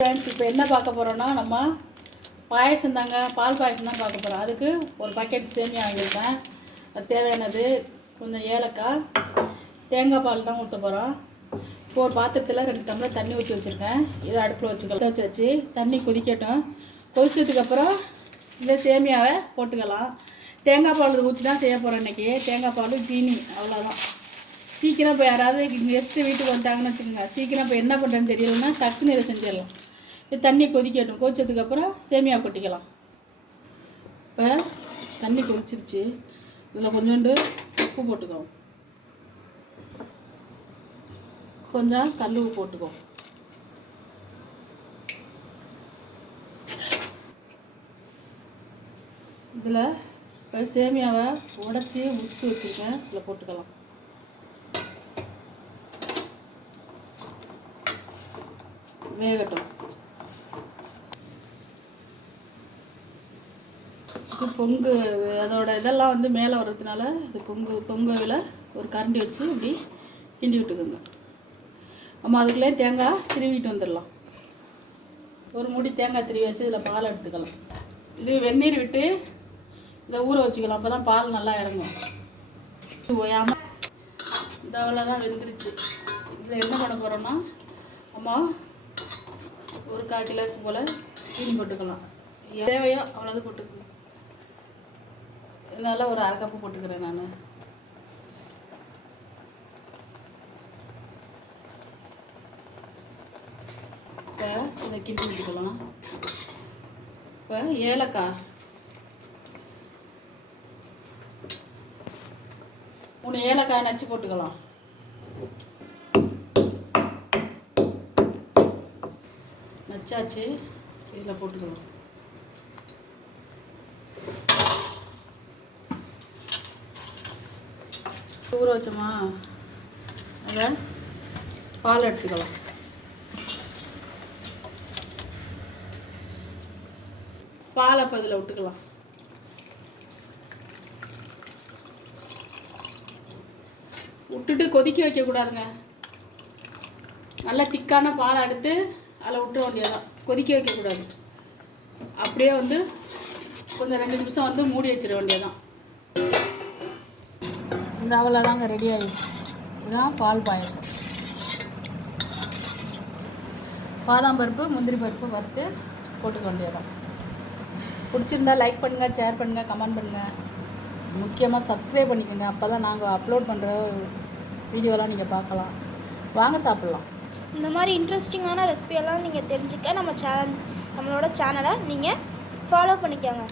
Friends, இப்போ என்ன பார்க்க போகிறோன்னா நம்ம பாயசம் தாங்க. பால் பாயசம் தான் பார்க்க போகிறோம். அதுக்கு ஒரு பாக்கெட் சேமியா வாங்கியிருக்கேன். அது தேவையானது கொஞ்சம் ஏலக்காய், தேங்காய் பால் தான் ஊற்ற போகிறோம். இப்போ ஒரு பாத்திரத்தில் 2 டம்ளர் தண்ணி ஊற்றி வச்சுருக்கேன். இதை அடுப்பில் வச்சுக்கலாம். வச்சு தண்ணி கொதிக்கட்டும். கொதிச்சதுக்கப்புறம் இந்த சேமியாவை போட்டுக்கலாம். தேங்காய் பால் ஊற்றி தான் செய்ய போகிறோம் இன்றைக்கி. தேங்காய் பால், ஜீனி, அவ்வளோதான். சீக்கிரம் இப்போ யாராவது கெஸ்ட்டு வீட்டுக்கு வந்துட்டாங்கன்னு வச்சுக்கோங்க. சீக்கிரம் இப்போ என்ன பண்ணுறேன்னு தெரியலன்னா டக்குன்னு இதை செஞ்சிடலாம். இது தண்ணி கொதிக்கட்டும். கொதிச்சதுக்கப்புறம் சேமியா கொட்டிக்கலாம். இப்போ தண்ணி கொதிச்சிருச்சு. இதில் கொஞ்சோண்டு உப்பு போட்டுக்கோ, கொஞ்சம் கல் உப்பு போட்டுக்கோ. இதில் இப்போ சேமியாவை உடச்சி உத்து வச்சுருக்கேன். இதில் போட்டுக்கலாம். வேகட்டும். இது பொங்கு, அதோட இதெல்லாம் வந்து மேலே வர்றதுனால இது பொங்கவில் ஒரு கரண்டி வச்சு இப்படி கிண்டி விட்டுக்கோங்க. நம்ம அதுக்குள்ளே தேங்காய் திருவிட்டு வந்துடலாம். ஒரு மூடி தேங்காய் திருவி வச்சு இதில் பால் எடுத்துக்கலாம். இது வெந்நீர் விட்டு இதை ஊற வச்சுக்கலாம். அப்போ தான் பால் நல்லா இறங்கும். ஓயாமல் இந்த அவ்வளோதான் வெந்துருச்சு. இதில் என்ன பண்ண போகிறோன்னா அம்மா ஒரு 1/4 கிலோ போல் சீனி போட்டுக்கலாம். தேவையோ அவ்வளோது போட்டுக்கணும். இதனால் ஒரு 1/2 கப்பு போட்டுக்கிறேன் நான். இப்போ இதை கிண்டி விட்டுக்கலாம். இப்போ ஏலக்காய் 3 ஏலக்காய் நச்சு போட்டுக்கலாம். நச்சாச்சு. இதில் போட்டுக்கலாம். ஊற வச்சோமா, அதை பால் எடுத்துக்கலாம். பாலை இப்போ இதில் விட்டுக்கலாம். விட்டுட்டு கொதிக்க வைக்கக்கூடாதுங்க. நல்லா திக்கான பாலை எடுத்து அதில் விட்டுற வேண்டியதான். கொதிக்க வைக்கக்கூடாது. அப்படியே வந்து கொஞ்சம் 2 நிமிஷம் வந்து மூடி வச்சிட வேண்டியதான். இந்த அவ்வளோதாங்க, ரெடி ஆகிடுச்சு. இதுதான் பால் பாயசம். பாதாம் பருப்பு, முந்திரி பருப்பு வறுத்து போட்டுக்க வேண்டியதான். பிடிச்சிருந்தா லைக் பண்ணுங்கள், ஷேர் பண்ணுங்கள், கமெண்ட் பண்ணுங்கள். முக்கியமாக சப்ஸ்கிரைப் பண்ணிக்கோங்க. அப்போ தான் நாங்கள் அப்லோட் பண்ணுற வீடியோலாம் நீங்கள் பார்க்கலாம். வாங்க சாப்பிட்லாம். இந்த மாதிரி இன்ட்ரெஸ்டிங்கான ரெசிபியெல்லாம் நீங்கள் தெரிஞ்சுக்க நம்மளோட சேனலை நீங்கள் ஃபாலோ பண்ணிக்கோங்க.